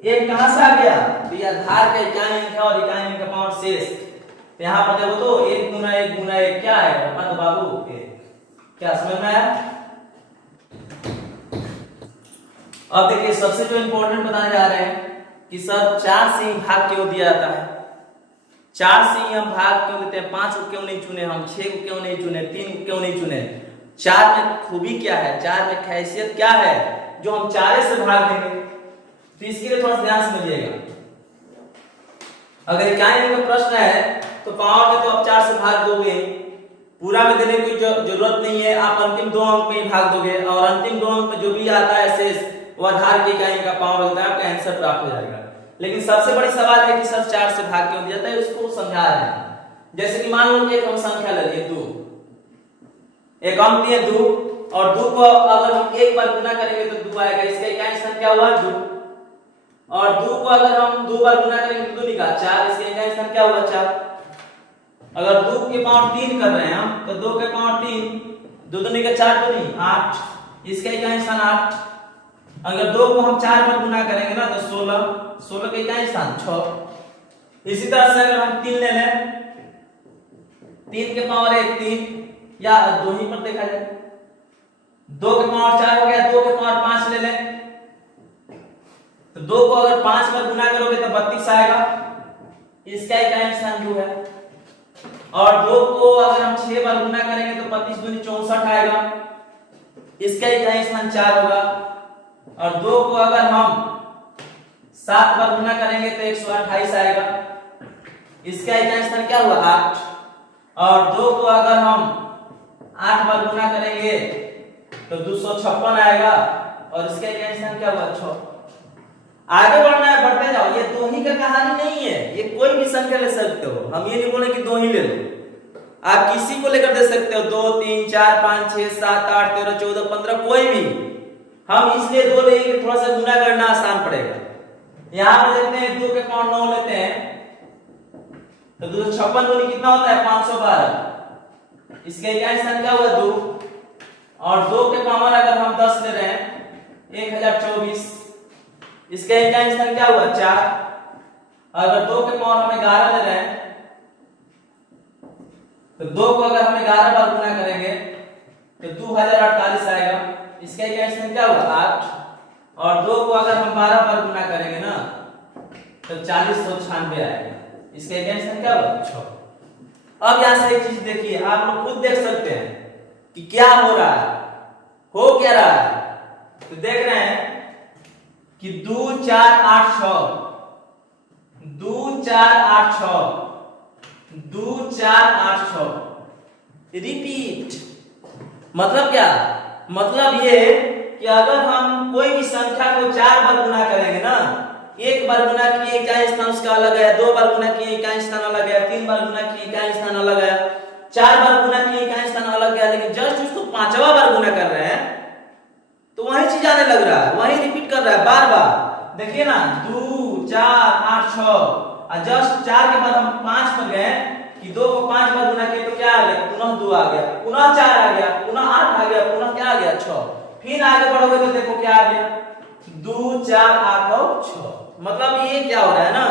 1 कहां से आ गया तो ये आधार का इकाई अंक है और इकाई अंक का पावर शेष। तो यहां पर देखो तो 1 गुना 1 गुना 1 क्या है तो बाबू 1। क्या समझ में आया। अब देखिए सबसे जो इंपॉर्टेंट बताने जा रहे हैं कि सर 4 से ही भाग क्यों दिया जाता है, 4 से ही हम भाग क्यों देते हैं, 5 को क्यों नहीं चुने हम, 6 को क्यों नहीं चुने, 3 को क्यों नहीं चुने। 4 में खूबी क्या है, 4 में खासियत क्या है जो हम 4 से भाग देंगे। तो इसके लिए थोड़ा ध्यान समझिएगा। अगर इकाई अंक का प्रश्न है तो पावर में तो आप 4 से भाग दोगे, पूरा में देने की जरूरत नहीं है, आप अंतिम दो अंक में ही भाग दोगे, और अंतिम दो अंक में जो भी आता है शेष वो आधार के इकाई का पावर होता है, आपका आंसर प्राप्त हो जाएगा। लेकिन सबसे बड़ी सवाल है कि सर 4 से भाग क्यों दिया जाता है, उसको समझा रहे हैं। जैसे कि मान लो कि एक हम संख्या ले लिए 2, एक अंक दिए 2, और 2 को अगर हम एक बार गुना करेंगे तो 2 आएगा, इसका इकाई स्थान क्या हुआ 2। और 2 को अगर हम 2 बार गुना करेंगे तो 2 निकाल 4, इसका इकाई स्थान क्या हुआ 4। अगर 2 के पावर 3 कर रहे हैं हम तो 2 के पावर 3, 2 2 निकाल 4 तो नहीं 8, इसका इकाई स्थान 8। अगर 2 को हम 4 बार गुना करेंगे ना तो 16, 16 का इकाई स्थान 6। इसी तरह से अगर हम 3 ले लें, 3 के पावर 1 3, या 2 ही पर देखा जाए, 2 के पावर 4 हो गया, 2 के पावर 5 ले लें तो 2 को अगर 5 बार गुना करोगे तो 32 आएगा, इसका इकाई स्थान 2 है। और 2 को अगर हम 6 बार गुना करेंगे तो 25 दूनी 64 आएगा, इसका इकाई स्थान 4 होगा। और 2 को अगर हम 7 बार गुना करेंगे तो 128 आएगा, इसका इकाई स्थान क्या हुआ 8। और 2 को अगर हम 8 बार गुना करेंगे तो 256 आएगा, और इसका इकाई स्थान क्या हुआ 6। आगे बढ़ना है, बढ़ते जाओ। ये दो ही का कहानी नहीं है, ये कोई भी संख्या ले सकते हो, हम ये नहीं बोले कि 2 ही ले लो, आप किसी को लेकर दे सकते हो, 2 3 4 5 6 7 8 13 14 15 कोई भी। हम इसलिए 2 लेंगे कि थोड़ा सा गुना करना आसान पड़ेगा। यहां पर देखते हैं 2 के पावर 9 लेते हैं तो 256 दूनी कितना होता है 512, इसका इकाई स्थान क्या हुआ 2। और 2 के पावर अगर हम 10 ले रहे हैं 1024, इसका इकाई स्थान क्या हुआ 4। अगर 2 के पावर हम 11 ले रहे हैं तो 2 को अगर हम 11 बार गुना करेंगे तो 2048 आएगा, इसका इकाई स्थान क्या हुआ 8। और 2 को अगर हम 12 बार गुना करेंगे ना तो 4096 आएगा, इसका इकाई स्थान क्या हुआ 6। अब यहां से एक चीज देखिए, आप लोग खुद देख सकते हैं कि क्या हो रहा है, हो क्या रहा है। तो देख रहे हैं कि 2 4 8 6 2 4 8 6 2 4 8 6 रिपीट। मतलब क्या, मतलब ये कि अगर हम कोई भी संख्या को 4 बार गुना करेंगे ना, 1 बार गुना किए इकाई स्थान उसका अलग है, 2 बार गुना किए इकाई स्थान अलग है, 3 बार गुना किए इकाई स्थान अलग है, 4 बार गुना किए इकाई स्थान अलग है, लेकिन जस्ट उसको 5वां बार गुना कर रहे हैं तो वही चीज आने लग रहा है, वही रिपीट कर रहा है बार बार। देखिए ना 2 4 8 6 और जस्ट 4 के बाद हम 5 पर गए कि 2 को 5 बार गुना किए तो क्या आ गया, पुनः 2 आ गया, पुनः 4 आ गया, पुनः 8 आ गया, पुनः क्या आ गया 6। फिर आगे बढ़ोगे तो देखो क्या आ गया 2 4 8 और 6। मतलब ये क्या हो रहा है ना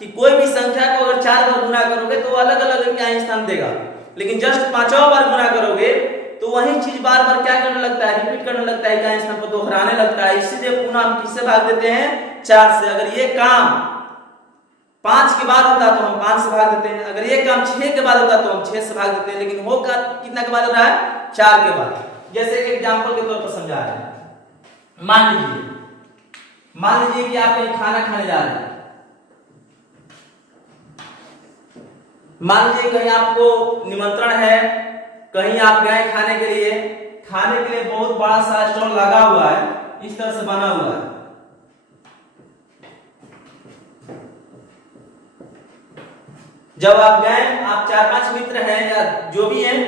कि कोई भी संख्या को अगर 4 बार गुना करोगे तो अलग अलग इकाई स्थान देगा, लेकिन जस्ट 5वां बार गुना करोगे तो वही चीज बार बार क्या करने लगता है, रिपीट करने लगता है, इकाई स्थान को दोहराने लगता है। इसीलिए पुनः हम किससे भाग देते हैं 4 से। अगर ये काम 5 के बाद होता तो हम 5 से भाग देते हैं, अगर ये काम 6 के बाद होता तो हम 6 से भाग देते हैं, लेकिन वो कितना के बाद हो रहा है 4 के बाद। जैसे एक एग्जांपल के तौर पर समझा रहे हैं, मान लीजिए कि आप कहीं खाना खाने जा रहे हैं, मान लीजिए कहीं आपको निमंत्रण है, कहीं आप गए खाने के लिए बहुत बड़ा सा स्टॉल लगा हुआ है, इस तरह से बना हुआ है। जब आप गए, आप 4-5 मित्र हैं या जो भी हैं,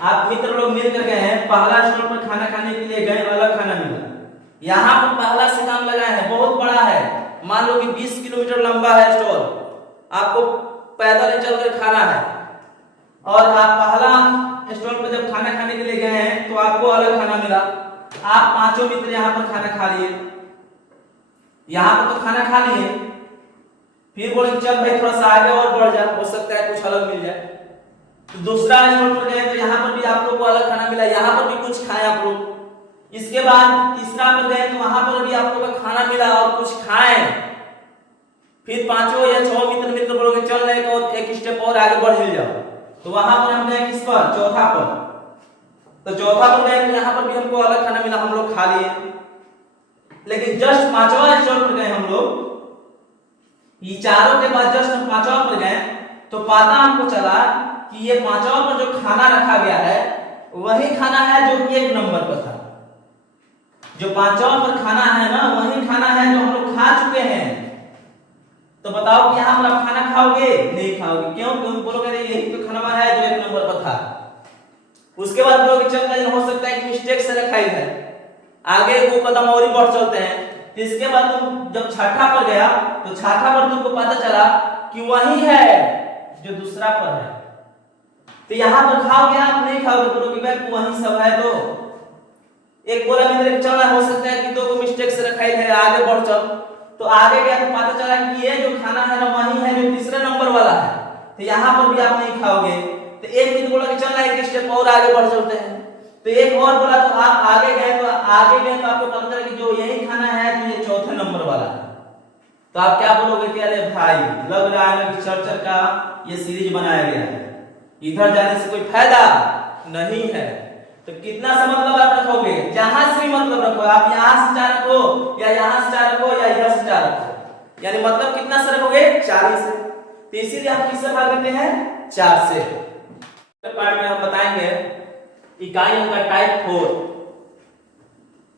आप मित्र लोग मिलकर गए हैं, पहला स्टॉल पर खाना खाने के लिए गए, अलग खाना मिला। यहाँ पर पहला से काम लगा है, बहुत बड़ा है, मान लो कि 20 किलोमीटर लंबा है स्टॉल, आपको पैदल चलकर खाना है। और आप पहला स्टॉल पर जब खाना खाने के लिए गए हैं तो आपको अलग खाना मिला, आप 5 मित्र यहाँ पर खाना खा लिए, यहाँ पर तो खाना खा लिए, फिर बोले चल भाई थोड़ा सा आगे और बढ़ जा, हो सकता है कुछ अलग मिल जाए। तो दूसरा स्टॉल पर गए तो यहाँ पर भी आप लोग को अलग खाना मिला, यहाँ पर भी कुछ खाए आप लोग। इसके बाद तीसरा पर गए तो वहां पर भी आप लोग को खाना मिला और कुछ खाए। फिर 5 या 6 मित्र मिलकर बोलोगे चल एक स्टेप और आगे बढ़ मिल जाओ, तो वहां पर हम गए किस पर, चौथा पर। तो चौथा पर गए तो यहाँ पर भी हमको अलग खाना मिला, हम लोग खा लिए। लेकिन जस्ट 5वां स्टॉल पर गए हम लोग, ये चारों के बाद जस्ट हम 5वां पर गए तो पता हमको चला कि ये 5वां पर जो खाना रखा गया है वही खाना है जो 1 नंबर पर था। जो 5वां पर खाना है ना वही खाना है जो हम लोग खा चुके हैं। तो बताओ कि यहाँ पर आप खाना खाओगे, नहीं खाओगे, क्यों? क्यों बोलोगे यही तो खाना है जो 1 नंबर पर था। उसके बाद बोलोगे चल हो सकता है कि मिस्टेक से रखा है, आगे 2 कदम और ही बढ़ चलते हैं। इसके बाद तुम जब छठा पर गया तो छठा पर तुमको पता चला कि वही है जो दूसरा पर है। तो यहाँ पर खाओगे आप, नहीं खाओगे, बोलोगे भाई वही सब है। तो एक बोला मित्र चल हो सकता है कि 2 को मिस्टेक से रखा है, आगे बढ़ चल। तो आगे गया तो पता चला कि ये जो खाना है ना वही है जो तीसरे नंबर वाला है, तो यहाँ पर भी आप नहीं खाओगे। तो एक मित्र बोला कि चल एक स्टेप और आगे बढ़ चलते हैं। तो एक और बोला तो आप आगे गए तो आपको पता चला कि जो यही खाना है तो ये चौथे नंबर वाला है। तो आप क्या बोलोगे कि अरे भाई लग रहा है कि चर्चा का ये सीरीज बनाया गया है, इधर जाने से कोई फायदा नहीं है। तो कितना से मतलब आप रखोगे, जहां से भी मतलब रखो, आप यहां से 4 रखो या यहां से 4 रखो या इधर से 4 रखो, यानी मतलब कितना से रखोगे 40 से। तो इसीलिए आप किससे भाग करते हैं 4 से। पार्ट में हम बताएंगे इकाई अंक टाइप 4,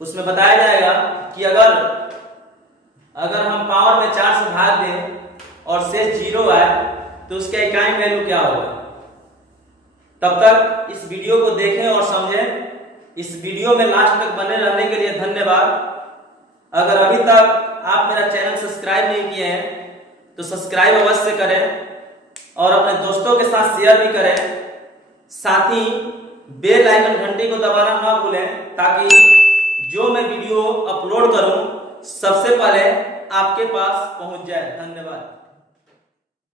उसमें बताया जाएगा कि अगर हम पावर में 4 से भाग दें और शेष 0 आए तो उसका इकाई वैल्यू क्या होगा। तब तक इस वीडियो को देखें और समझें। इस वीडियो में लास्ट तक बने रहने के लिए धन्यवाद। अगर अभी तक आप मेरा चैनल सब्सक्राइब नहीं किए हैं तो सब्सक्राइब अवश्य करें और अपने दोस्तों के साथ शेयर भी करें। साथ ही बेल आइकन घंटी को दबाना ना भूलें ताकि जो मैं वीडियो अपलोड करूं सबसे पहले आपके पास पहुंच जाए। धन्यवाद।